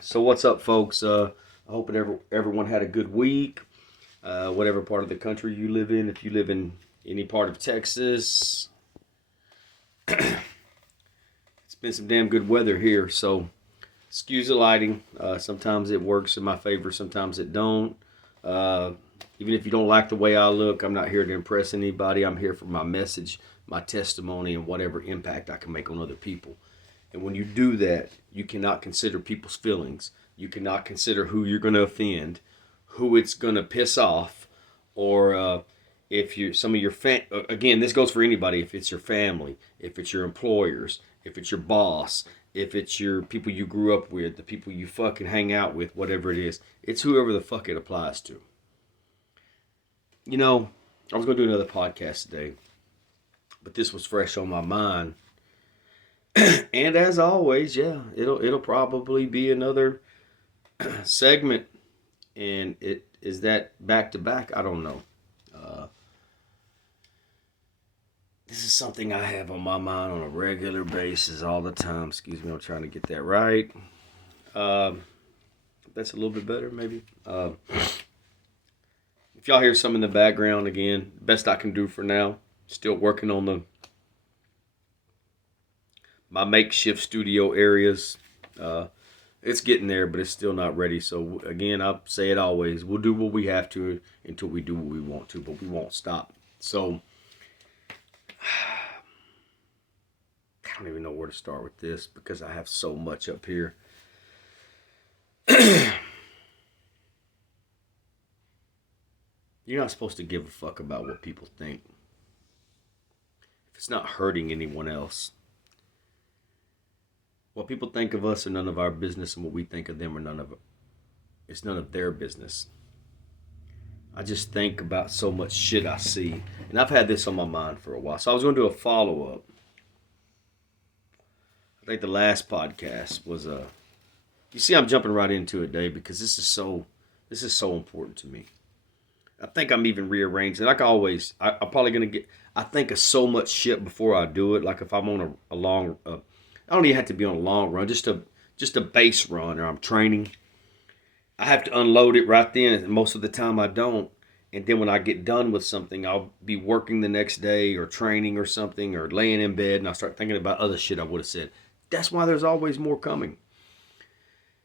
So what's up, folks? I hope everyone had a good week. Whatever part of the country you live in, if you live in any part of Texas, it's been some damn good weather here. So excuse the lighting. Sometimes it works in my favor, sometimes it don't. Uh, Even if you don't like the way I look, I'm not here to impress anybody. I'm here for my message, my testimony, and whatever impact I can make on other people. And when you do that, you cannot consider people's feelings. You cannot consider who you're going to offend, who it's going to piss off, or if you some of your again, this goes for anybody. If it's your family, if it's your employers, if it's your boss, if it's your people you grew up with, the people you fucking hang out with, whatever it is, it's whoever the fuck it applies to. You know, I was going to do another podcast today, but this was fresh on my mind. And as always, yeah, it'll probably be another segment, and it is that back to back. I don't know. Uh, this is something I have on my mind on a regular basis all the time. Excuse me, I'm trying to get that right. Um, that's a little bit better, maybe. If y'all hear some in the background, again, best I can do for now. Still working on my makeshift studio areas. It's getting there, but it's still not ready. So again, I say it always: we'll do what we have to until we do what we want to, but we won't stop. So I don't even know where to start with this because I have so much up here. You're not supposed to give a fuck about what people think if it's not hurting anyone else. What people think of us are none of our business, and what we think of them are it's none of their business. I just think about so much shit I see, and I've had this on my mind for a while. So I was going to do a follow up. I think the last podcast was a. You see, I'm jumping right into it, Dave, because this is so important to me. I think I'm even rearranging. Like always, I'm probably gonna get. I think of so much shit before I do it. Like if I'm on a long, I don't even have to be on a long run, just a base run, or I'm training. I have to unload it right then, and most of the time I don't. And then when I get done with something, I'll be working the next day, or training, or something, or laying in bed, and I start thinking about other shit I would have said. That's why there's always more coming.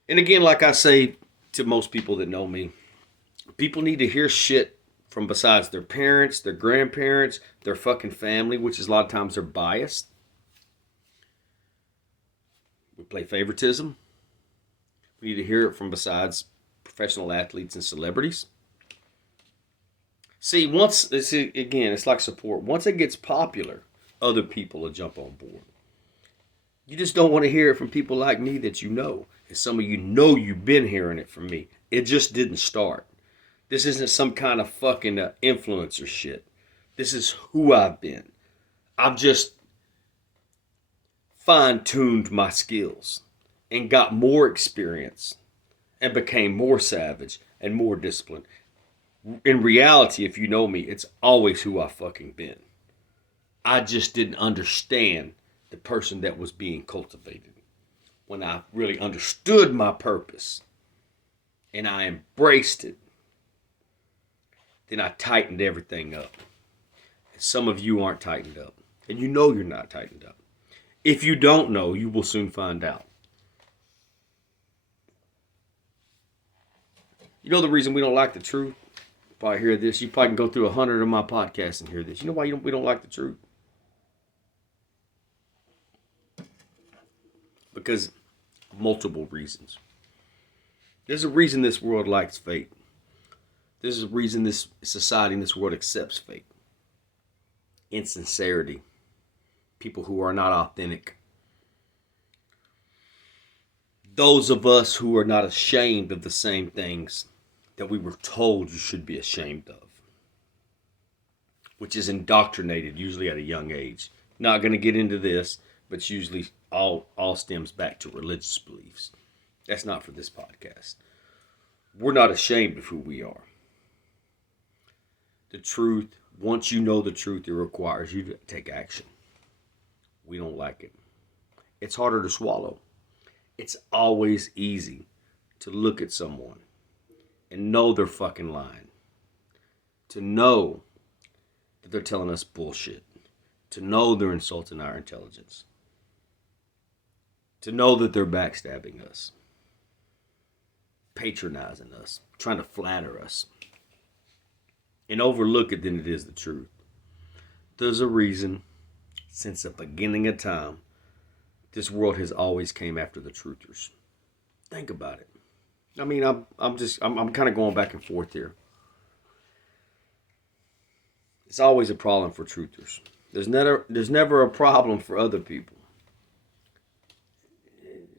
And again, like I say to most people that know me, people need to hear shit from besides their parents, their grandparents, their fucking family, which is a lot of times they're biased. We play favoritism. We need to hear it from besides professional athletes and celebrities. See, again, it's like support. Once it gets popular, other people will jump on board. You just don't want to hear it from people like me that you know. And some of you know you've been hearing it from me. It just didn't start. This isn't some kind of fucking influencer shit. This is who I've been. I've just fine-tuned my skills and got more experience and became more savage and more disciplined. In reality, if you know me, it's always who I've fucking been. I just didn't understand the person that was being cultivated. When I really understood my purpose and I embraced it, then I tightened everything up. And some of you aren't tightened up. And you know you're not tightened up. If you don't know, you will soon find out. You know the reason we don't like the truth? You probably hear this. You probably can go through 100 of my podcasts and hear this. You know why we don't like the truth? Because of multiple reasons. There's a reason this world likes fate. There's a reason this society and this world accepts fate. Insincerity. People who are not authentic. Those of us who are not ashamed of the same things that we were told you should be ashamed of. Which is indoctrinated, usually at a young age. Not going to get into this, but it's usually all stems back to religious beliefs. That's not for this podcast. We're not ashamed of who we are. The truth, once you know the truth, it requires you to take action. We don't like it. It's harder to swallow. It's always easy to look at someone and know they're fucking lying. To know that they're telling us bullshit. To know they're insulting our intelligence. To know that they're backstabbing us. Patronizing us. Trying to flatter us. And overlook it than it is the truth. There's a reason, since the beginning of time, this world has always came after the truthers. Think about it. I mean, I'm kind of going back and forth here. It's always a problem for truthers. There's never a problem for other people.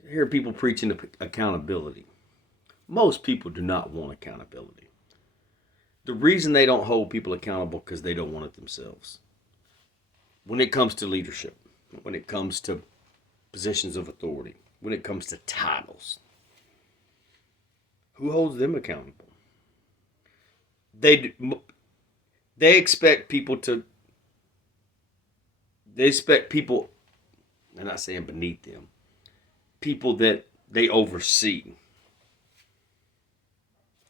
I hear people preaching accountability. Most people do not want accountability. The reason they don't hold people accountable because they don't want it themselves. When it comes to leadership, when it comes to positions of authority, when it comes to titles, who holds them accountable? They expect people to. They expect people. I'm not saying beneath them. People that they oversee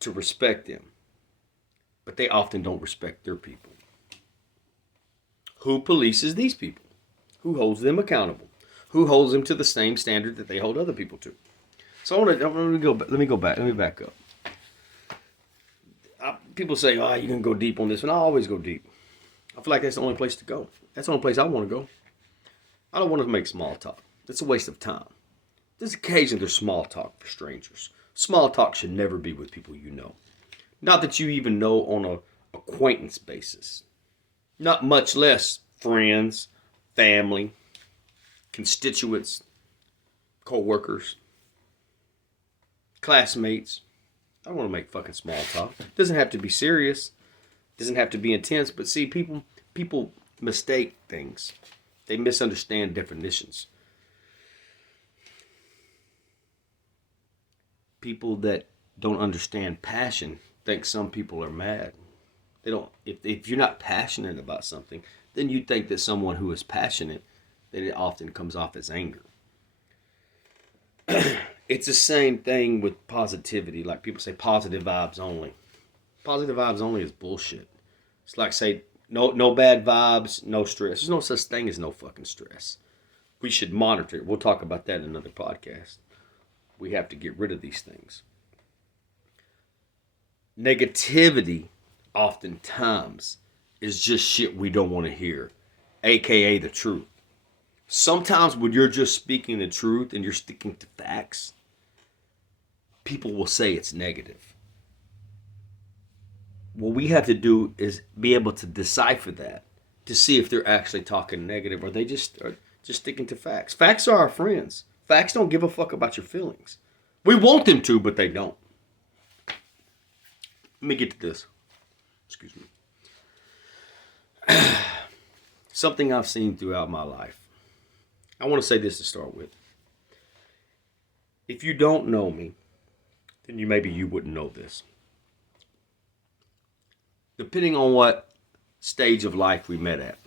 to respect them, but they often don't respect their people. Who polices these people? Who holds them accountable? Who holds them to the same standard that they hold other people to? So let me back up. People say, "Oh, you can go deep on this," and I always go deep. I feel like that's the only place to go. That's the only place I want to go. I don't want to make small talk. It's a waste of time. There's occasionally there's small talk for strangers. Small talk should never be with people you know. Not that you even know on a acquaintance basis. Not much less friends, family, constituents, co-workers, classmates. I don't want to make fucking small talk. It doesn't have to be serious. It doesn't have to be intense. But see, people mistake things. They misunderstand definitions. People that don't understand passion think some people are mad. They don't. If you're not passionate about something, then you think that someone who is passionate, that it often comes off as anger. It's the same thing with positivity. Like people say, positive vibes only. Positive vibes only is bullshit. It's like say no bad vibes, no stress. There's no such thing as no fucking stress. We should monitor it. We'll talk about that in another podcast. We have to get rid of these things. Negativity oftentimes is just shit we don't want to hear, aka the truth. Sometimes when you're just speaking the truth and you're sticking to facts, people will say it's negative. What we have to do is be able to decipher that to see if they're actually talking negative or they are just sticking to facts. Facts are our friends. Facts don't give a fuck about your feelings. We want them to, but they don't. Let me get to this. Excuse me. Something I've seen throughout my life. I want to say this to start with. If you don't know me, then maybe you wouldn't know this. Depending on what stage of life we met at.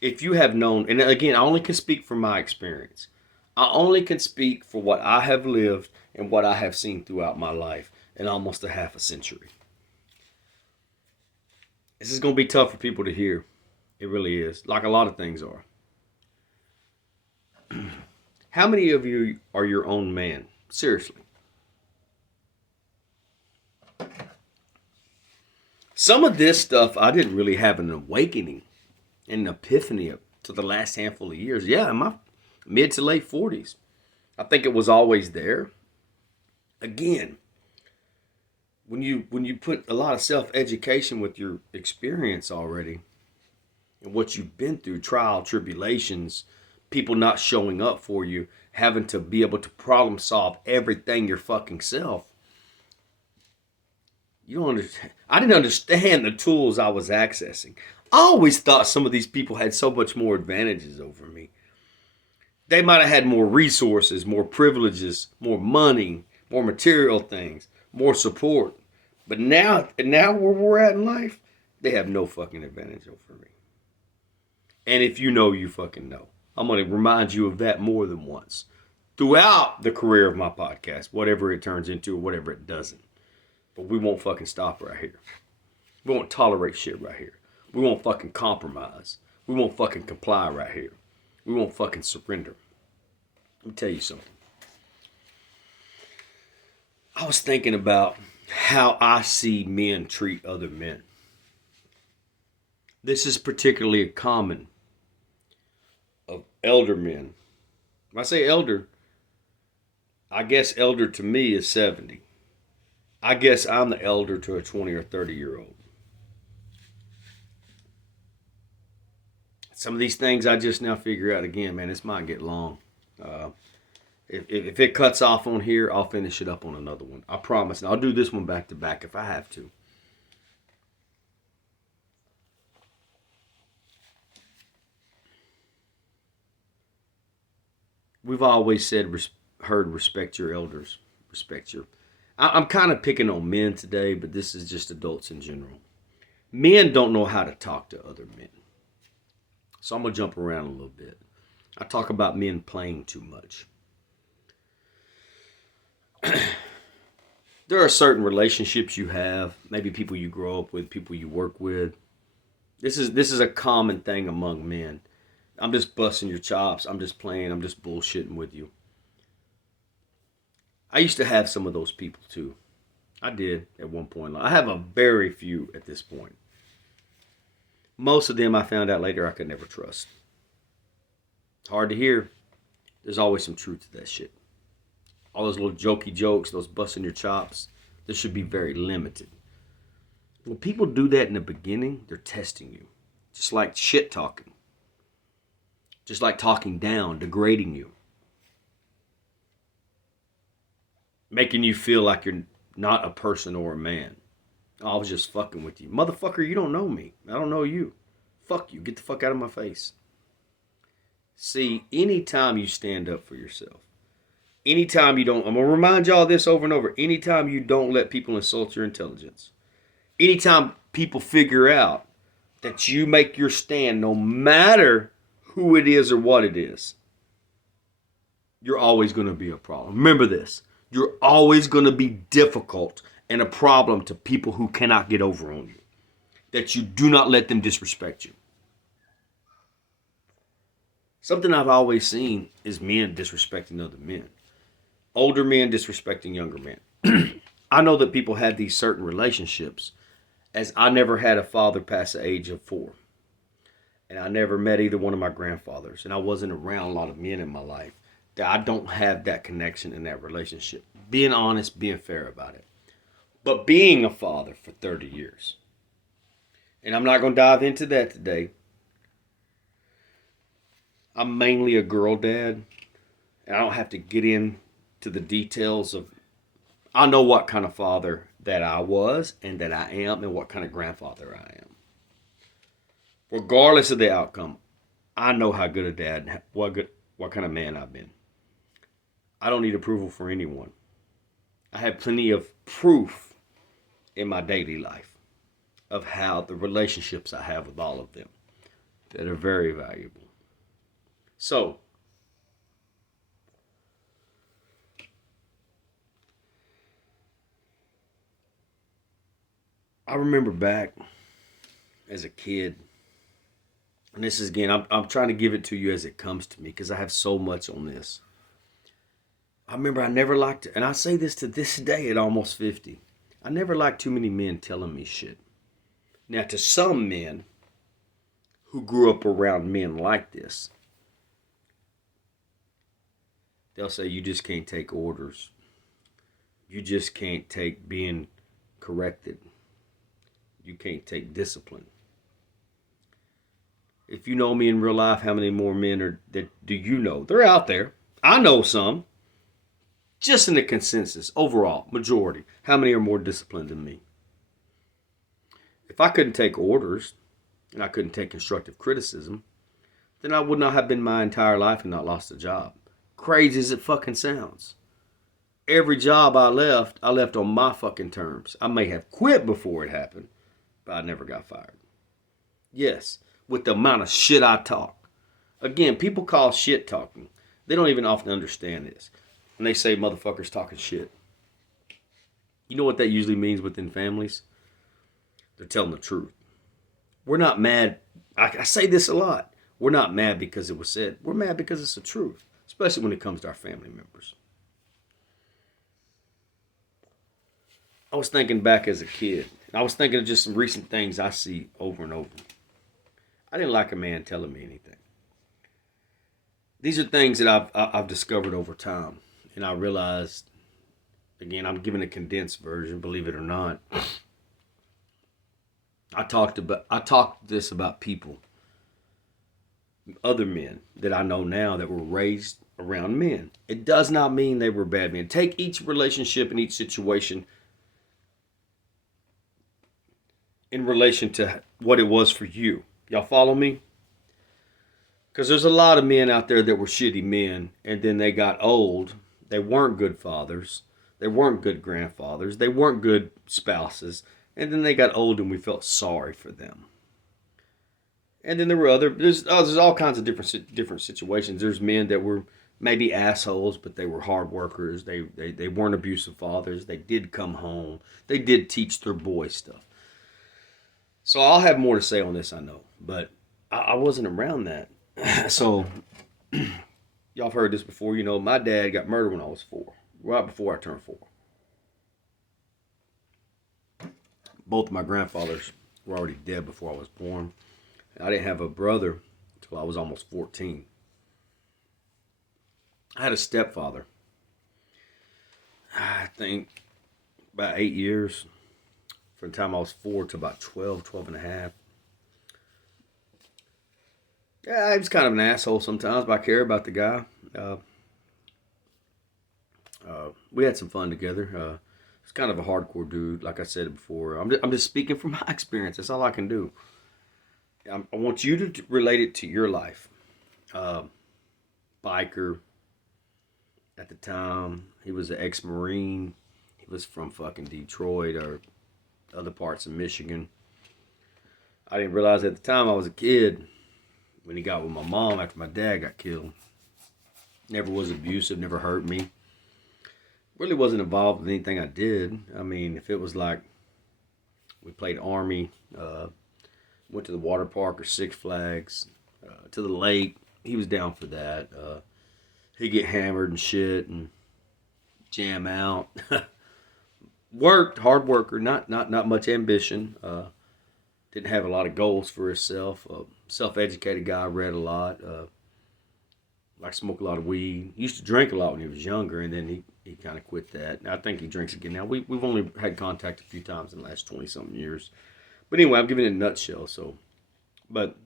If you have known, and again, I only can speak from my experience. I only can speak for what I have lived and what I have seen throughout my life in almost a half a century. This is going to be tough for people to hear. It really is. Like a lot of things are. How many of you are your own man? Seriously. Some of this stuff, I didn't really have an awakening, an epiphany to the last handful of years. Yeah, in my mid to late 40s. I think it was always there. Again, when you put a lot of self-education with your experience already and what you've been through, trial, tribulations, people not showing up for you, having to be able to problem solve everything your fucking self. You don't understand. I didn't understand the tools I was accessing. I always thought some of these people had so much more advantages over me. They might have had more resources, more privileges, more money, more material things, more support. But now where we're at in life, they have no fucking advantage over me. And if you know, you fucking know. I'm going to remind you of that more than once. throughout the career of my podcast, whatever it turns into or whatever it doesn't. But we won't fucking stop right here. We won't tolerate shit right here. We won't fucking compromise. We won't fucking comply right here. We won't fucking surrender. Let me tell you something. I was thinking about how I see men treat other men. This is particularly common of elder men. When I say elder, I guess elder to me is 70. I guess I'm the elder to a 20 or 30-year-old. Some of these things I just now figure out again, man, this might get long. If it cuts off on here, I'll finish it up on another one. I promise. And I'll do this one back to back if I have to. We've always said, heard, respect your elders. Respect your... I'm kind of picking on men today, but this is just adults in general. Men don't know how to talk to other men. So I'm going to jump around a little bit. I talk about men playing too much. There are certain relationships you have, maybe people you grow up with, people you work with. This is a common thing among men. I'm just busting your chops. I'm just playing. I'm just bullshitting with you. I used to have some of those people too. I did at one point. I have a very few at this point. Most of them I found out later I could never trust. Hard to hear. There's always some truth to that shit. All those little jokey jokes, those busting your chops, this should be very limited. When people do that in the beginning, they're testing you. Just like shit talking. Just like talking down, degrading you. Making you feel like you're not a person or a man. Oh, I was just fucking with you. Motherfucker, you don't know me. I don't know you. Fuck you. Get the fuck out of my face. See, anytime you stand up for yourself, anytime you don't, I'm going to remind y'all this over and over, anytime you don't let people insult your intelligence, anytime people figure out that you make your stand no matter who it is or what it is, you're always going to be a problem. Remember this. You're always going to be difficult and a problem to people who cannot get over on you. That you do not let them disrespect you. Something I've always seen is men disrespecting other men. Older men disrespecting younger men. I know that people had these certain relationships, as I never had a father past the age of 4. And I never met either one of my grandfathers. And I wasn't around a lot of men in my life. That I don't have that connection in that relationship. Being honest, being fair about it. But being a father for 30 years. And I'm not going to dive into that today. I'm mainly a girl dad. And I don't have to get into the details of... I know what kind of father that I was and that I am and what kind of grandfather I am. Regardless of the outcome, I know how good a dad and what kind of man I've been. I don't need approval for anyone. I have plenty of proof in my daily life of how the relationships I have with all of them that are very valuable. So, I remember back as a kid, and this is again, I'm trying to give it to you as it comes to me because I have so much on this. I remember I never liked it, and I say this to this day at almost 50. I never liked too many men telling me shit. Now, to some men who grew up around men like this, they'll say, you just can't take orders. You just can't take being corrected. You can't take discipline. If you know me in real life, how many more men do you know? They're out there. I know some. Just in the consensus, overall, majority. How many are more disciplined than me? If I couldn't take orders, and I couldn't take constructive criticism, then I would not have been my entire life and not lost a job. Crazy as it fucking sounds. Every job I left on my fucking terms. I may have quit before it happened, but I never got fired. Yes, with the amount of shit I talk. Again, people call shit talking. They don't even often understand this. And they say motherfuckers talking shit. You know what that usually means within families? They're telling the truth. We're not mad. I say this a lot. We're not mad because it was said. We're mad because it's the truth, especially when it comes to our family members. I was thinking back as a kid. I was thinking of just some recent things I see over and over. I didn't like a man telling me anything. These are things that I've discovered over time, and I realized. Again, I'm giving a condensed version, believe it or not. I talked this about people, other men that I know now that were raised around men. It does not mean they were bad men. Take each relationship and each situation in relation to what it was for you. Y'all follow me? Because there's a lot of men out there that were shitty men, and then they got old. They weren't good fathers. They weren't good grandfathers. They weren't good spouses. And then they got old and we felt sorry for them. And then there were there's all kinds of different situations. There's men that were maybe assholes, but they were hard workers. They weren't abusive fathers. They did come home. They did teach their boys stuff. So I'll have more to say on this, I know. But I wasn't around that. So y'all have heard this before. You know, my dad got murdered when I was 4. Right before I turned 4. Both of my grandfathers were already dead before I was born. I didn't have a brother until I was almost 14. I had a stepfather. I think about 8 years. From the time I was 4 to about 12 and a half. Yeah, he was kind of an asshole sometimes, but I care about the guy. We had some fun together. He's kind of a hardcore dude, like I said before. I'm just speaking from my experience. That's all I can do. I want you to relate it to your life. Biker. At the time, he was an ex-Marine. He was from fucking Detroit or other parts of Michigan. I didn't realize at the time I was a kid when he got with my mom after my dad got killed. Never was abusive, never hurt me. Really wasn't involved with anything I did. I mean, if it was like we played Army, went to the water park or Six Flags, to the lake, he was down for that. He'd get hammered and shit and jam out. Worked, hard worker, not much ambition. Didn't have a lot of goals for himself. Self-educated guy, read a lot. Like smoke a lot of weed. He used to drink a lot when he was younger, and then he kind of quit that. I think he drinks again now. We've only had contact a few times in the last 20-something years. But anyway, I'm giving it a nutshell. But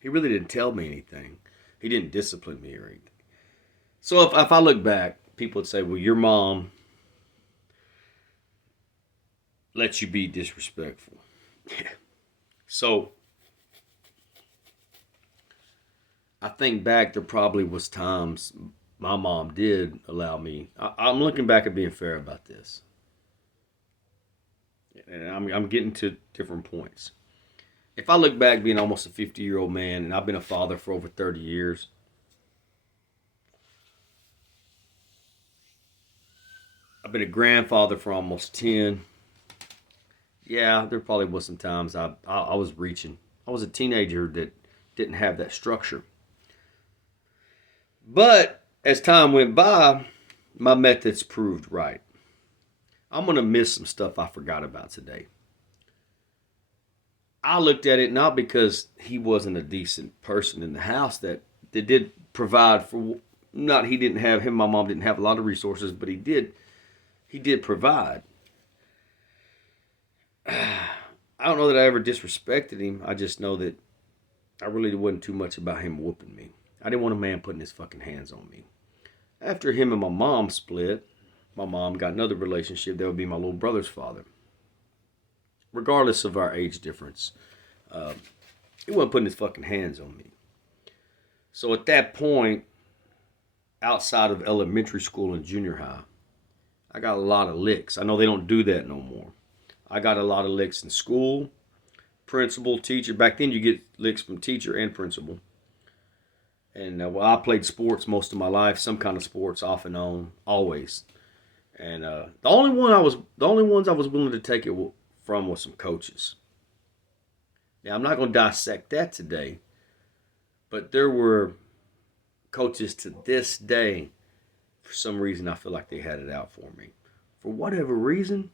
he really didn't tell me anything. He didn't discipline me or anything. So if I look back, people would say, well, your mom lets you be disrespectful. So I think back, there probably was times my mom did allow me. I'm looking back at being fair about this. And I'm getting to different points. If I look back being almost a 50-year-old man, and I've been a father for over 30 years, I've been a grandfather for almost 10. Yeah, there probably was some times I was reaching. I was a teenager that didn't have that structure. But as time went by, my methods proved right. I'm going to miss some stuff I forgot about today. I looked at it not because he wasn't a decent person in the house that did provide for, not he didn't have, him and my mom didn't have a lot of resources, but he did provide. I don't know that I ever disrespected him. I just know that I really wasn't too much about him whooping me. I didn't want a man putting his fucking hands on me. After him and my mom split, my mom got another relationship. That would be my little brother's father. Regardless of our age difference, he wasn't putting his fucking hands on me. So at that point, outside of elementary school and junior high, I got a lot of licks. I know they don't do that no more. I got a lot of licks in school, principal, teacher. Back then you get licks from teacher and principal. And well, I played sports most of my life, some kind of sports, off and on, always. And the only ones I was willing to take it from was some coaches. Now I'm not going to dissect that today, but there were coaches to this day. For some reason, I feel like they had it out for me. For whatever reason,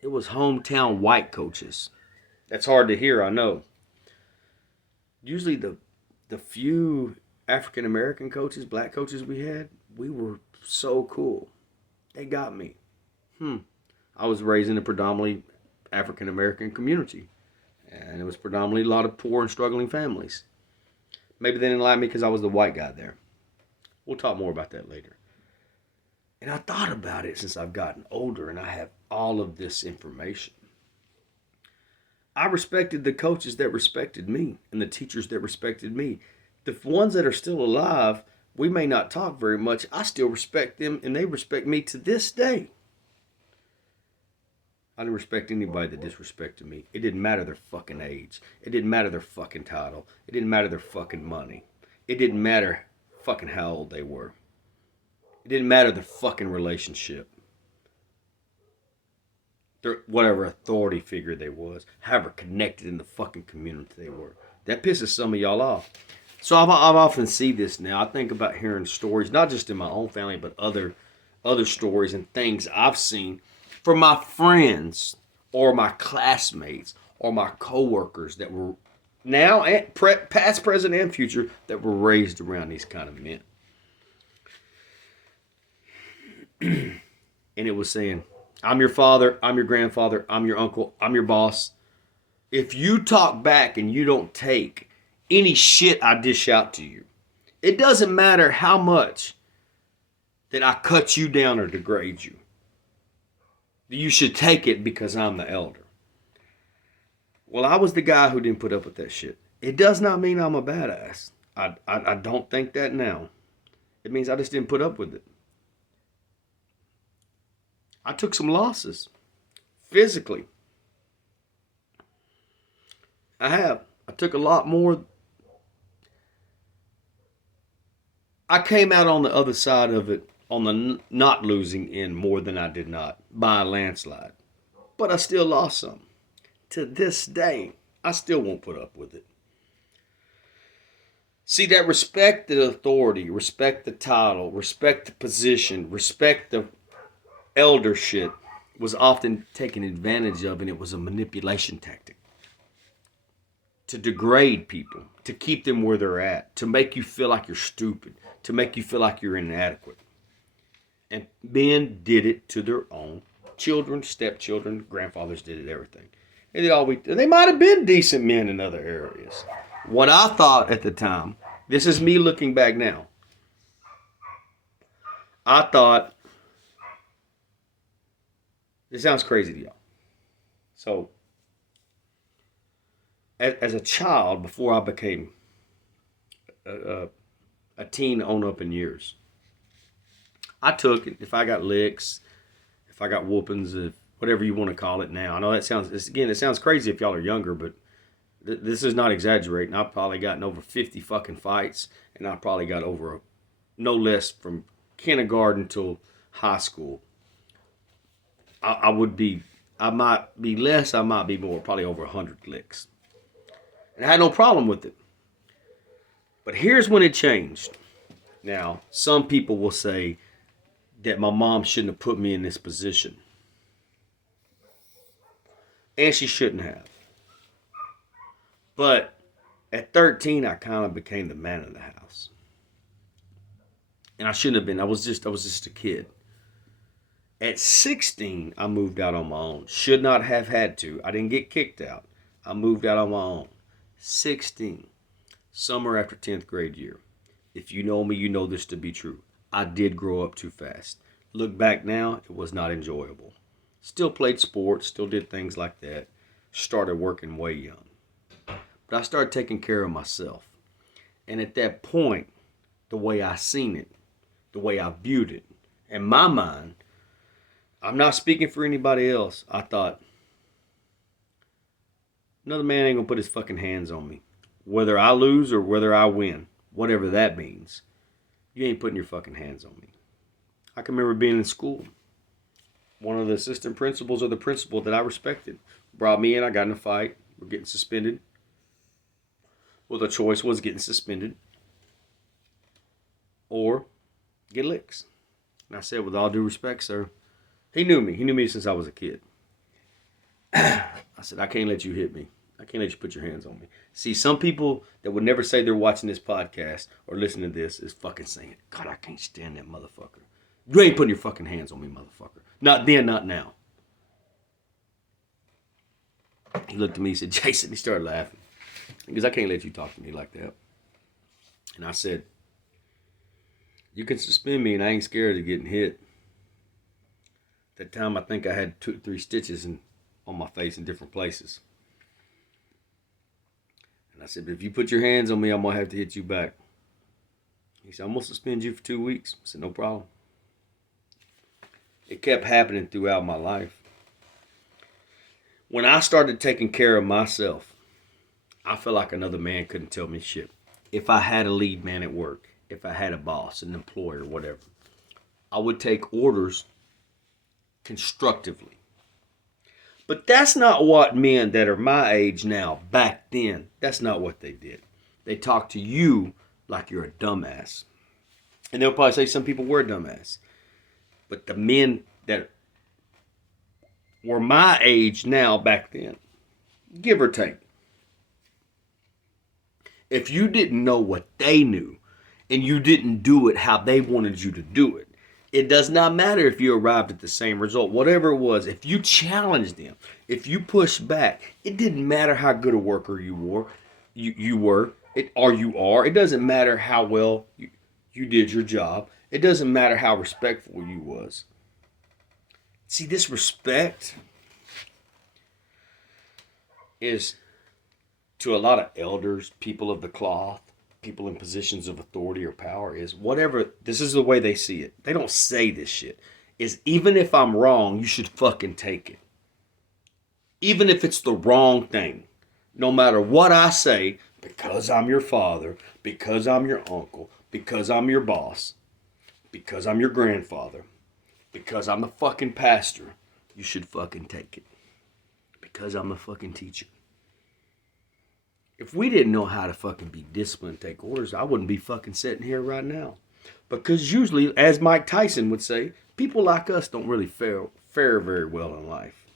it was hometown white coaches. That's hard to hear, I know. Usually the few African American coaches, black coaches we had, we were so cool. They got me. I was raised in a predominantly African American community, and it was predominantly a lot of poor and struggling families. Maybe they didn't like me because I was the white guy there. We'll talk more about that later. And I thought about it since I've gotten older and I have all of this information. I respected the coaches that respected me and the teachers that respected me. The ones that are still alive, we may not talk very much. I still respect them and they respect me to this day. I didn't respect anybody that disrespected me. It didn't matter their fucking age. It didn't matter their fucking title. It didn't matter their fucking money. It didn't matter fucking how old they were. It didn't matter their fucking relationship. Their whatever authority figure they was. However connected in the fucking community they were. That pisses some of y'all off. So I've often see this now. I think about hearing stories, not just in my own family, but other stories and things I've seen from my friends or my classmates or my coworkers that were now, past, present, and future, that were raised around these kind of men. And it was saying, I'm your father, I'm your grandfather, I'm your uncle, I'm your boss. If you talk back and you don't take any shit I dish out to you, it doesn't matter how much that I cut you down or degrade you. You should take it because I'm the elder. Well, I was the guy who didn't put up with that shit. It does not mean I'm a badass. I don't think that now. It means I just didn't put up with it. I took some losses. Physically. I have. I took a lot more. I came out on the other side of it, on the not losing end, more than I did not, by a landslide. But I still lost some. To this day, I still won't put up with it. See, that respect the authority, respect the title, respect the position, respect the eldership was often taken advantage of, and it was a manipulation tactic. To degrade people, to keep them where they're at, to make you feel like you're stupid, to make you feel like you're inadequate. And men did it to their own children, stepchildren, grandfathers did it, everything. And they might have been decent men in other areas. What I thought at the time, this is me looking back now. I thought, this sounds crazy to y'all. So, as a child, before I became a teen on up in years, I took it. If I got licks, if I got whoopings, if whatever you want to call it now. I know it sounds crazy if y'all are younger, but this is not exaggerating. I've probably gotten over 50 fucking fights, and I probably got over no less from kindergarten till high school. I might be less, I might be more, probably over 100 licks. And I had no problem with it. But here's when it changed. Now, some people will say that my mom shouldn't have put me in this position. And she shouldn't have. But at 13, I kind of became the man of the house. And I shouldn't have been. I was just a kid. At 16, I moved out on my own. Should not have had to. I didn't get kicked out. I moved out on my own. 16. Summer after 10th grade year. If you know me, you know this to be true. I did grow up too fast. Look back now, it was not enjoyable. Still played sports, still did things like that. Started working way young. But I started taking care of myself. And at that point, the way I seen it, the way I viewed it, in my mind, I'm not speaking for anybody else. I thought, another man ain't gonna put his fucking hands on me. Whether I lose or whether I win. whatever that means, you ain't putting your fucking hands on me. I can remember being in school. One of the assistant principals or the principal that I respected brought me in. I got in a fight. We're getting suspended. Well, the choice was getting suspended or get licks. And I said, with all due respect, sir, he knew me. He knew me since I was a kid. I said, I can't let you hit me. I can't let you put your hands on me. See, some people that would never say they're watching this podcast or listening to this is fucking saying, God, I can't stand that motherfucker. You ain't putting your fucking hands on me, motherfucker. Not then, not now. He looked at me, he said, Jason, he started laughing. Because I can't let you talk to me like that. And I said, you can suspend me and I ain't scared of getting hit. That time I think I had 2 or 3 stitches on my face in different places. And I said, but if you put your hands on me, I'm going to have to hit you back. He said, I'm going to suspend you for 2 weeks. I said, no problem. It kept happening throughout my life. When I started taking care of myself, I felt like another man couldn't tell me shit. If I had a lead man at work, if I had a boss, an employer, whatever, I would take orders constructively. But that's not what men that are my age now, back then, that's not what they did. They talk to you like you're a dumbass. And they'll probably say some people were dumbass. But the men that were my age now, back then, give or take, if you didn't know what they knew and you didn't do it how they wanted you to do it, it does not matter if you arrived at the same result. Whatever it was, if you challenged them, if you pushed back, it didn't matter how good a worker you were, or you are. It doesn't matter how well you did your job. It doesn't matter how respectful you was. See, this respect is, to a lot of elders, people of the cloth, people in positions of authority or power, is whatever, this is the way they see it. They don't say this shit. Is even if I'm wrong, you should fucking take it. Even if it's the wrong thing. No matter what I say, because I'm your father, because I'm your uncle, because I'm your boss, because I'm your grandfather, because I'm the fucking pastor, you should fucking take it. Because I'm a fucking teacher. If we didn't know how to fucking be disciplined and take orders, I wouldn't be fucking sitting here right now. Because usually, as Mike Tyson would say, people like us don't really fare very well in life.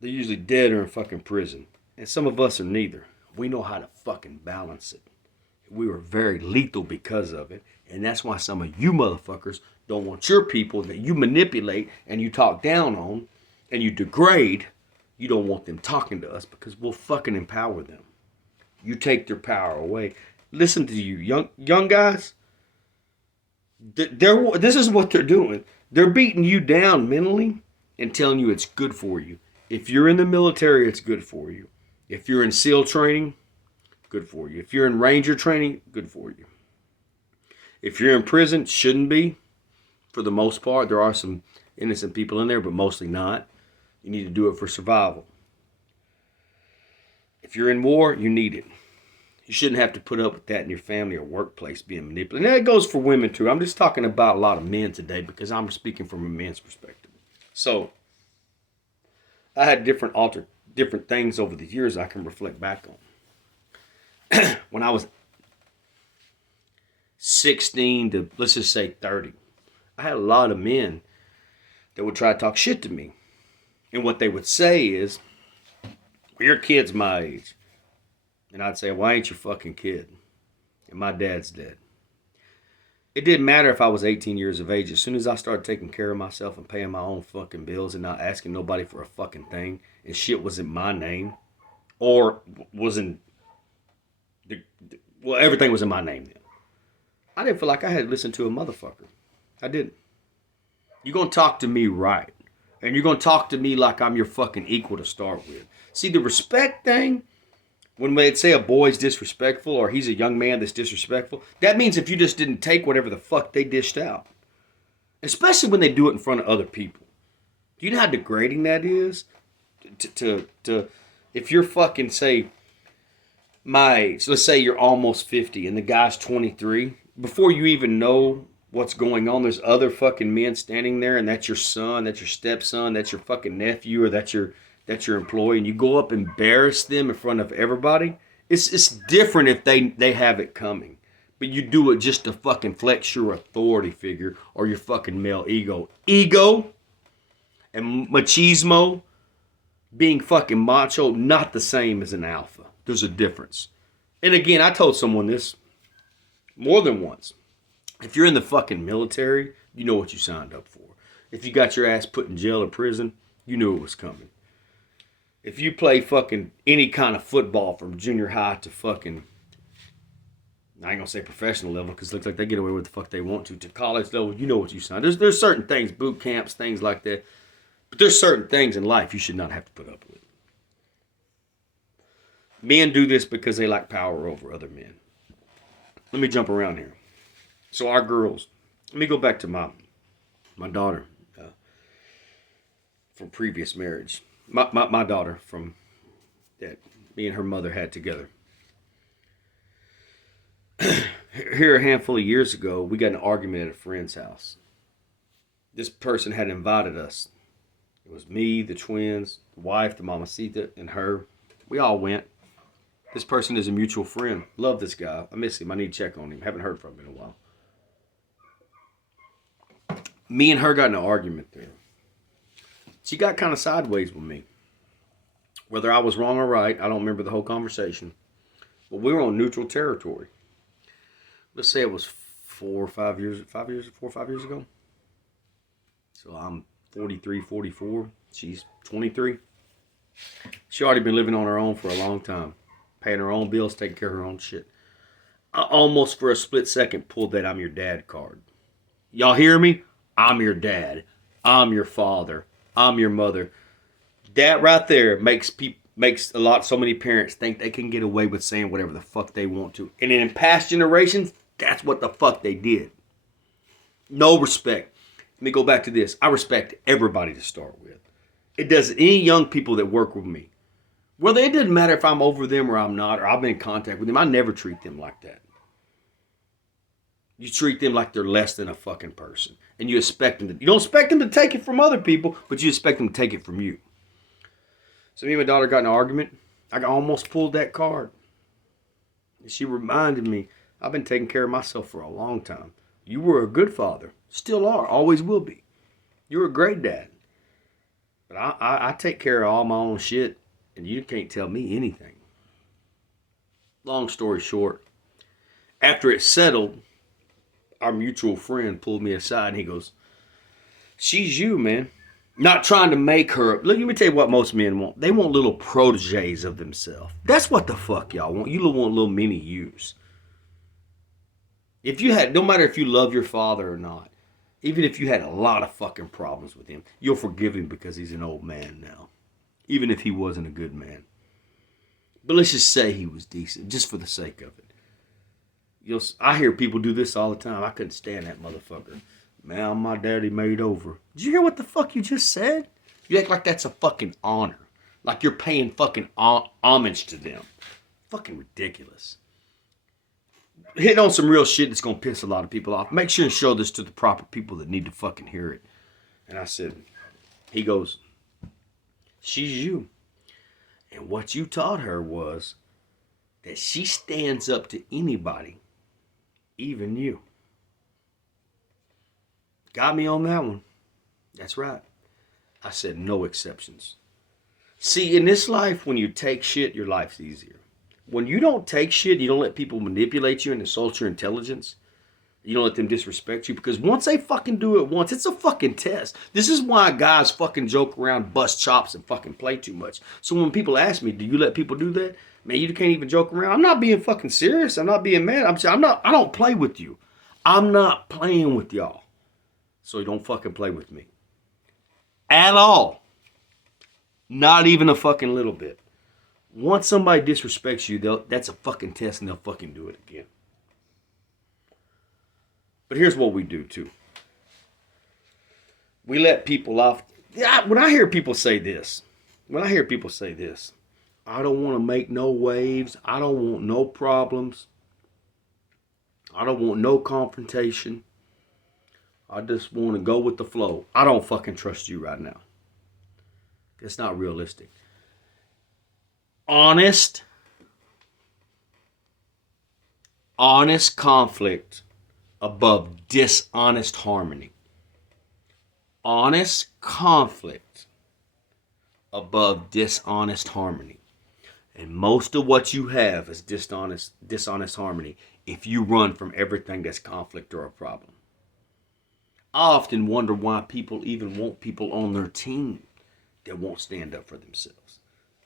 They're usually dead or in fucking prison. And some of us are neither. We know how to fucking balance it. We were very lethal because of it. And that's why some of you motherfuckers don't want your people that you manipulate and you talk down on and you degrade. You don't want them talking to us because we'll fucking empower them. You take their power away. Listen to you, young guys. This is what they're doing. They're beating you down mentally and telling you it's good for you. If you're in the military, it's good for you. If you're in SEAL training, good for you. If you're in Ranger training, good for you. If you're in prison, shouldn't be. For the most part, there are some innocent people in there, but mostly not. You need to do it for survival. If you're in war, you need it. You shouldn't have to put up with that in your family or workplace being manipulated. And that goes for women too. I'm just talking about a lot of men today because I'm speaking from a man's perspective. So, I had different things over the years I can reflect back on. When I was 16 to, let's just say 30, I had a lot of men that would try to talk shit to me. And what they would say is, well, your kid's my age. And I'd say, well, I ain't your fucking kid. And my dad's dead. It didn't matter if I was 18 years of age. As soon as I started taking care of myself and paying my own fucking bills and not asking nobody for a fucking thing, and shit was in my name, or was in, well, everything was in my name then. I didn't feel like I had to listen to a motherfucker. I didn't. You're going to talk to me right. And you're going to talk to me like I'm your fucking equal to start with. See, the respect thing, when they'd say a boy's disrespectful or he's a young man that's disrespectful, that means if you just didn't take whatever the fuck they dished out. Especially when they do it in front of other people. Do you know how degrading that is? If you're fucking, say, my age, let's say you're almost 50 and the guy's 23, before you even know what's going on, there's other fucking men standing there, and that's your son, that's your stepson, that's your fucking nephew, or that's your employee, and you go up and embarrass them in front of everybody. It's different if they have it coming. But you do it just to fucking flex your authority figure or your fucking male ego. Ego and machismo, being fucking macho, not the same as an alpha. There's a difference. And again, I told someone this more than once. If you're in the fucking military, you know what you signed up for. If you got your ass put in jail or prison, you knew it was coming. If you play fucking any kind of football from junior high to fucking, I ain't gonna say professional level because it looks like they get away with the fuck they want to college level, you know what you signed. There's certain things, boot camps, things like that. But there's certain things in life you should not have to put up with. Men do this because they like power over other men. Let me jump around here. So our girls, let me go back to my daughter from previous marriage. My daughter from that me and her mother had together. Here a handful of years ago, we got in an argument at a friend's house. This person had invited us. It was me, the twins, the wife, the mamacita, and her. We all went. This person is a mutual friend. Love this guy. I miss him. I need to check on him. Haven't heard from him in a while. Me and her got in an argument there. She got kind of sideways with me. Whether I was wrong or right, I don't remember the whole conversation. But we were on neutral territory. Let's say it was 4 or 5 years ago. So I'm 43, 44. She's 23. She already been living on her own for a long time. Paying her own bills, taking care of her own shit. I almost for a split second pulled that I'm your dad card. Y'all hear me? I'm your dad. I'm your father. I'm your mother. That right there makes so many parents think they can get away with saying whatever the fuck they want to. And in past generations, that's what the fuck they did. No respect. Let me go back to this. I respect everybody to start with. It does any young people that work with me. Well, it doesn't matter if I'm over them or I'm not, or I've been in contact with them. I never treat them like that. You treat them like they're less than a fucking person. And you expect them to, you don't expect them to take it from other people, but you expect them to take it from you. So me and my daughter got in an argument. I almost pulled that card. And she reminded me, I've been taking care of myself for a long time. You were a good father. Still are. Always will be. You're a great dad. But I take care of all my own shit, and you can't tell me anything. Long story short, after it settled, our mutual friend pulled me aside and he goes, she's you, man. Not trying to make her. Let me tell you what most men want. They want little proteges of themselves. That's what the fuck y'all want. You want little mini yous. If you had, no matter if you love your father or not, even if you had a lot of fucking problems with him, you'll forgive him because he's an old man now. Even if he wasn't a good man. But let's just say he was decent, just for the sake of it. I hear people do this all the time. I couldn't stand that motherfucker. Man, my daddy made over. Did you hear what the fuck you just said? You act like that's a fucking honor. Like you're paying fucking homage to them. Fucking ridiculous. Hit on some real shit that's going to piss a lot of people off. Make sure and show this to the proper people that need to fucking hear it. And I said, he goes, she's you. And what you taught her was that she stands up to anybody, even you. Got me on that one. That's right. I said no exceptions. See, in this life, when you take shit, your life's easier. When you don't take shit, you don't let people manipulate you and insult your intelligence. You don't let them disrespect you. Because once they fucking do it once, it's a fucking test. This is why guys fucking joke around, bust chops, and fucking play too much. So when people ask me, do you let people do that? Man, you can't even joke around. I'm not being fucking serious. I'm not being mad. I don't play with you. I'm not playing with y'all. So you don't fucking play with me. At all. Not even a fucking little bit. Once somebody disrespects you, that's a fucking test and they'll fucking do it again. But here's what we do too. We let people off. When I hear people say this, I don't want to make no waves. I don't want no problems. I don't want no confrontation. I just want to go with the flow. I don't fucking trust you right now. It's not realistic. Honest conflict above dishonest harmony. Honest conflict above dishonest harmony. And most of what you have is dishonest harmony if you run from everything that's conflict or a problem. I often wonder why people even want people on their team that won't stand up for themselves.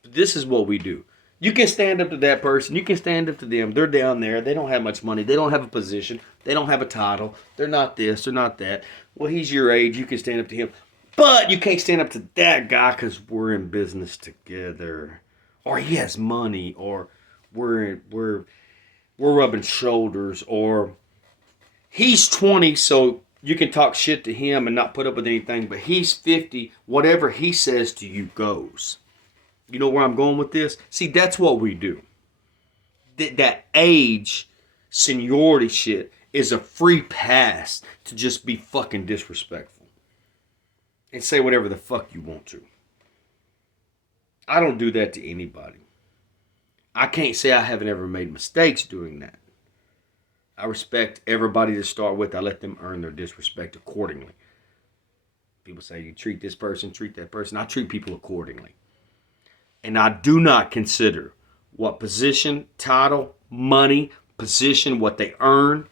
But this is what we do. You can stand up to that person. You can stand up to them. They're down there. They don't have much money. They don't have a position. They don't have a title. They're not this. They're not that. Well, he's your age. You can stand up to him. But you can't stand up to that guy because we're in business together. Or he has money. Or we're rubbing shoulders. Or he's 20, so you can talk shit to him and not put up with anything. But he's 50. Whatever he says to you goes. You know where I'm going with this? See, that's what we do. That age, seniority shit is a free pass to just be fucking disrespectful. And say whatever the fuck you want to. I don't do that to anybody. I can't say I haven't ever made mistakes doing that. I respect everybody to start with. I let them earn their disrespect accordingly. People say you treat this person, treat that person. I treat people accordingly. And I do not consider what position, title, money, position, what they earn.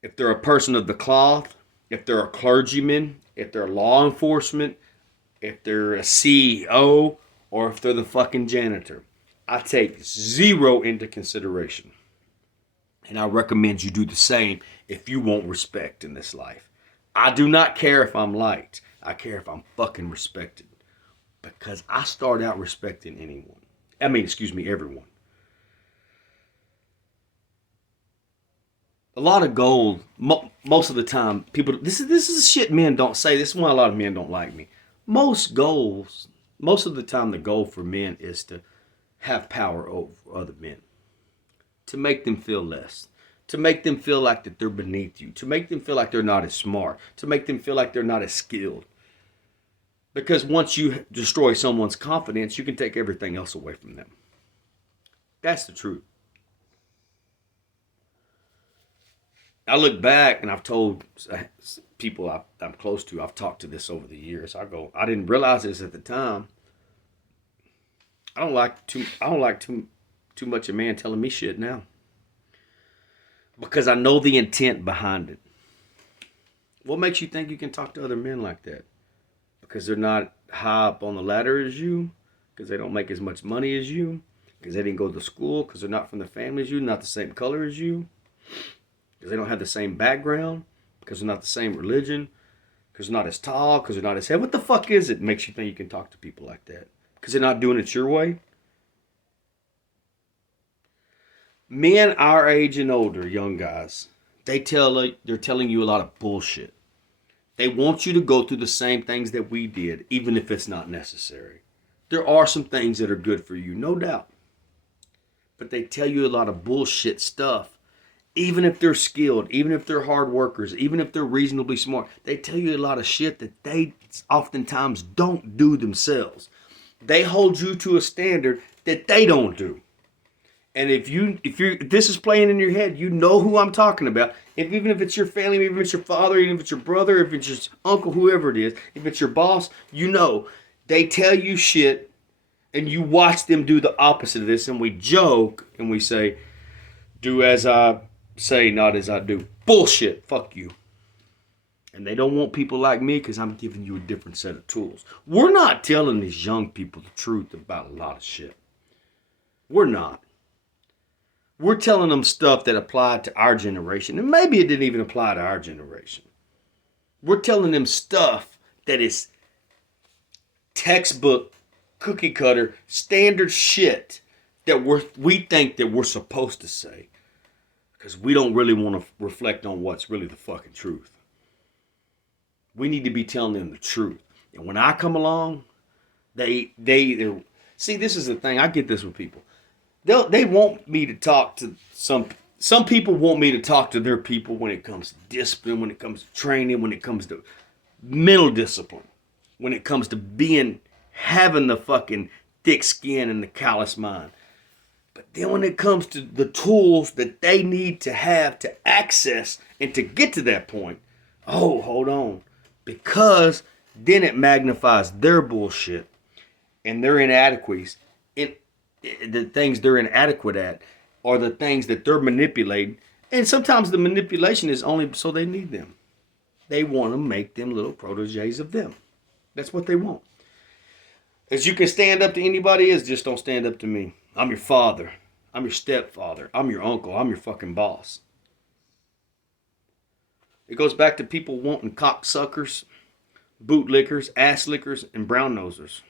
If they're a person of the cloth, if they're a clergyman, if they're law enforcement, if they're a CEO, or if they're the fucking janitor. I take zero into consideration. And I recommend you do the same if you want respect in this life. I do not care if I'm liked. I care if I'm fucking respected. Because I start out respecting everyone. A lot of gold, most of the time, people, this is shit men don't say. This is why a lot of men don't like me. Most of the time, the goal for men is to have power over other men. To make them feel less. To make them feel like that they're beneath you. To make them feel like they're not as smart. To make them feel like they're not as skilled. Because once you destroy someone's confidence, you can take everything else away from them. That's the truth. I look back and I've told people I'm close to, I've talked to this over the years. I didn't realize this at the time. I don't like too much a man telling me shit now. Because I know the intent behind it. What makes you think you can talk to other men like that? Because they're not high up on the ladder as you, because they don't make as much money as you, because they didn't go to school, because they're not from the family as you, not the same color as you, because they don't have the same background, because they're not the same religion, because they're not as tall, because they're not as heavy. What the fuck is it makes you think you can talk to people like that? Because they're not doing it your way? Men our age and older, young guys, they're telling you a lot of bullshit. They want you to go through the same things that we did, even if it's not necessary. There are some things that are good for you, no doubt. But they tell you a lot of bullshit stuff. Even if they're skilled, even if they're hard workers, even if they're reasonably smart, they tell you a lot of shit that they oftentimes don't do themselves. They hold you to a standard that they don't do. And if this is playing in your head, you know who I'm talking about. Even if it's your family, even if it's your father, even if it's your brother, if it's your uncle, whoever it is, if it's your boss, you know. They tell you shit, and you watch them do the opposite of this, and we joke, and we say, do as I say, not as I do. Bullshit. Fuck you. And they don't want people like me because I'm giving you a different set of tools. We're not telling these young people the truth about a lot of shit. We're not. We're telling them stuff that applied to our generation. And maybe it didn't even apply to our generation. We're telling them stuff that is textbook, cookie cutter, standard shit that we think that we're supposed to say. Because we don't really want to reflect on what's really the fucking truth. We need to be telling them the truth. And when I come along, they either See, this is the thing. I get this with people. They want me to talk to some people want me to talk to their people when it comes to discipline, when it comes to training, when it comes to mental discipline, when it comes to having the fucking thick skin and the callous mind. But then when it comes to the tools that they need to have to access and to get to that point, oh, hold on. Because then it magnifies their bullshit and their inadequacies. The things they're inadequate at are the things that they're manipulating. And sometimes the manipulation is only so they need them. They want to make them little proteges of them. That's what they want. As you can stand up to anybody else, just don't stand up to me. I'm your father. I'm your stepfather. I'm your uncle. I'm your fucking boss. It goes back to people wanting cocksuckers, bootlickers, ass lickers, and brown nosers.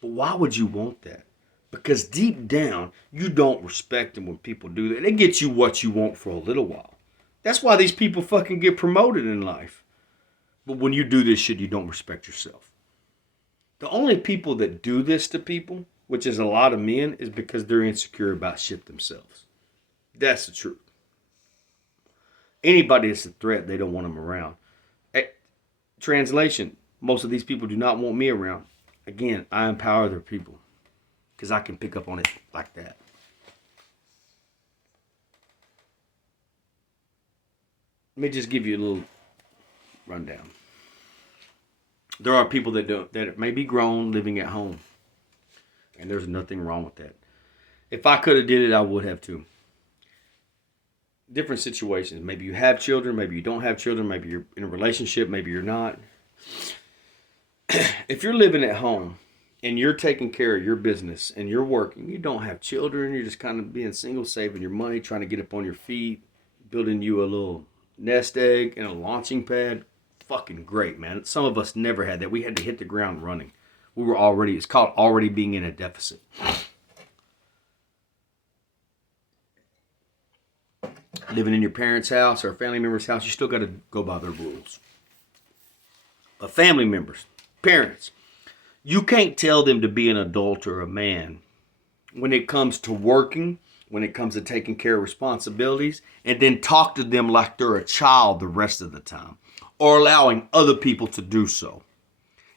But why would you want that? Because deep down, you don't respect them when people do that. It gets you what you want for a little while. That's why these people fucking get promoted in life. But when you do this shit, you don't respect yourself. The only people that do this to people, which is a lot of men, is because they're insecure about shit themselves. That's the truth. Anybody that's a threat, they don't want them around. Translation, most of these people do not want me around. Again, I empower their people because I can pick up on it like that. Let me just give you a little rundown. There are people that may be grown living at home, and there's nothing wrong with that. If I could have did it, I would have too. Different situations. Maybe you have children, maybe you don't have children, maybe you're in a relationship, maybe you're not. If you're living at home and you're taking care of your business and you're working, you don't have children, you're just kind of being single, saving your money, trying to get up on your feet, building you a little nest egg and a launching pad. Fucking great, man. Some of us never had that. We had to hit the ground running. It's called already being in a deficit. Living in your parents' house or a family member's house, you still got to go by their rules. But family members, parents, you can't tell them to be an adult or a man when it comes to working, when it comes to taking care of responsibilities, and then talk to them like they're a child the rest of the time, or allowing other people to do so.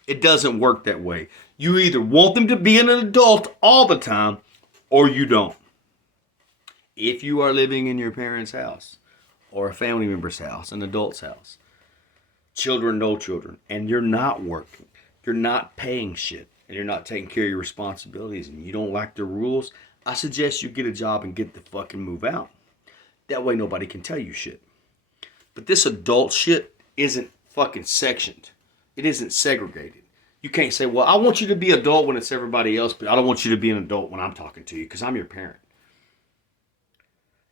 It doesn't work that way. You either want them to be an adult all the time, or you don't. If you are living in your parents' house, or a family member's house, an adult's house, children, no children, and you're not working, you're not paying shit, and you're not taking care of your responsibilities, and you don't like the rules, I suggest you get a job and get the fucking move out. That way nobody can tell you shit. But this adult shit isn't fucking sectioned. It isn't segregated. You can't say, well, I want you to be adult when it's everybody else, but I don't want you to be an adult when I'm talking to you because I'm your parent.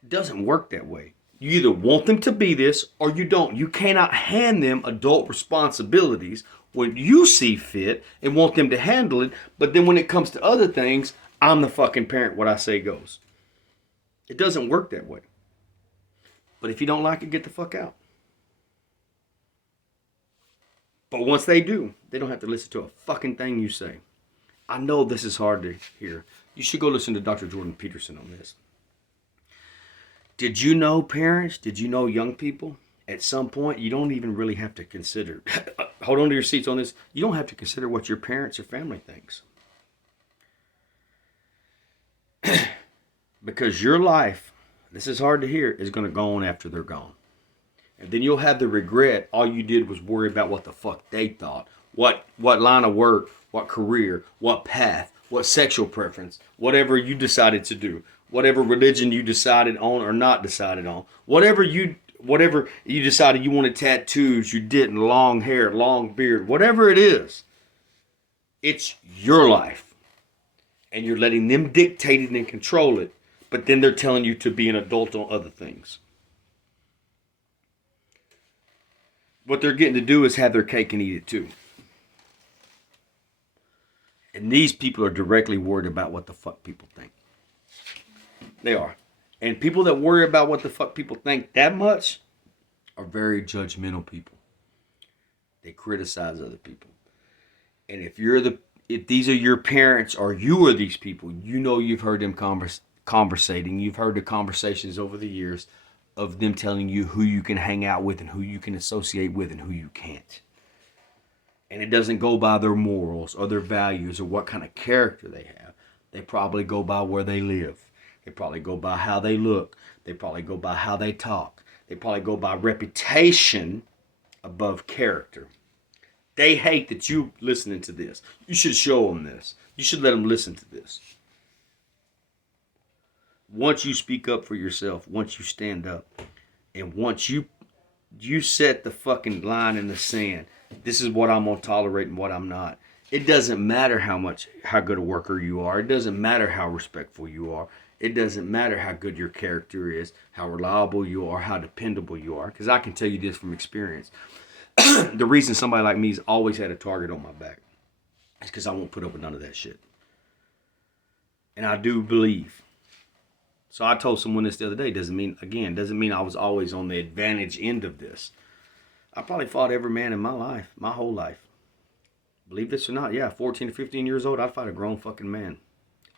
It doesn't work that way. You either want them to be this or you don't. You cannot hand them adult responsibilities when you see fit and want them to handle it, but then when it comes to other things, I'm the fucking parent. What I say goes. It doesn't work that way. But if you don't like it, get the fuck out. But once they do, they don't have to listen to a fucking thing you say. I know this is hard to hear. You should go listen to Dr. Jordan Peterson on this. Did you know, parents? Did you know, young people? At some point, you don't even really have to consider. Hold on to your seats on this. You don't have to consider what your parents or family thinks. Because your life, this is hard to hear, is going to go on after they're gone. And then you'll have the regret all you did was worry about what the fuck they thought. What line of work, what career, what path, what sexual preference, whatever you decided to do, whatever religion you decided on or not decided on, whatever you decided you wanted tattoos, you didn't, long hair, long beard, whatever it is, it's your life. And you're letting them dictate it and control it, but then they're telling you to be an adult on other things. What they're getting to do is have their cake and eat it too. And these people are directly worried about what the fuck people think. They are. And people that worry about what the fuck people think that much are very judgmental people. They criticize other people. And if you're if these are your parents or you are these people, you know you've heard them conversating. You've heard the conversations over the years of them telling you who you can hang out with and who you can associate with and who you can't. And it doesn't go by their morals or their values or what kind of character they have. They probably go by where they live. They probably go by how they look. They probably go by how they talk. They probably go by reputation above character. They hate that you listening to this. You should show them this. You should let them listen to this. Once you speak up for yourself, once you stand up, and once you set the fucking line in the sand, this is what I'm going to tolerate and what I'm not. It doesn't matter how good a worker you are. It doesn't matter how respectful you are. It doesn't matter how good your character is, how reliable you are, how dependable you are. Because I can tell you this from experience. The reason somebody like me's always had a target on my back is because I won't put up with none of that shit. And I do believe. So I told someone this the other day. Doesn't mean I was always on the advantage end of this. I probably fought every man in my life, my whole life. Believe this or not, yeah, 14 to 15 years old, I'd fight a grown fucking man.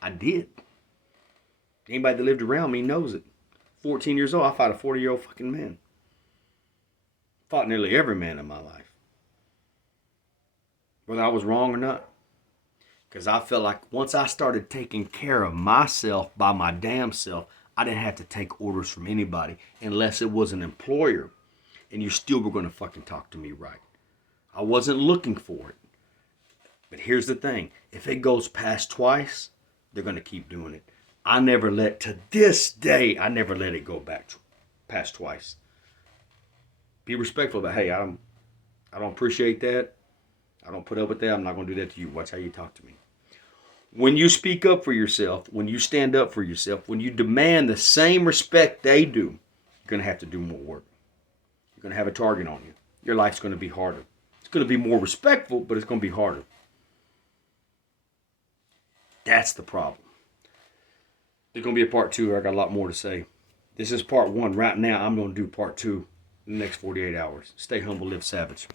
I did. Anybody that lived around me knows it. 14 years old, I fought a 40-year-old fucking man. Fought nearly every man in my life. Whether I was wrong or not. Because I felt like once I started taking care of myself by my damn self, I didn't have to take orders from anybody unless it was an employer. And you still were going to fucking talk to me right. I wasn't looking for it. But here's the thing. If it goes past twice, they're going to keep doing it. To this day, I never let it go past twice. Be respectful, but hey, I don't appreciate that. I don't put up with that. I'm not going to do that to you. Watch how you talk to me. When you speak up for yourself, when you stand up for yourself, when you demand the same respect they do, you're going to have to do more work. You're going to have a target on you. Your life's going to be harder. It's going to be more respectful, but it's going to be harder. That's the problem. There's going to be a part 2. I got a lot more to say. This is part 1. Right now, I'm going to do part 2 in the next 48 hours. Stay humble, live savage.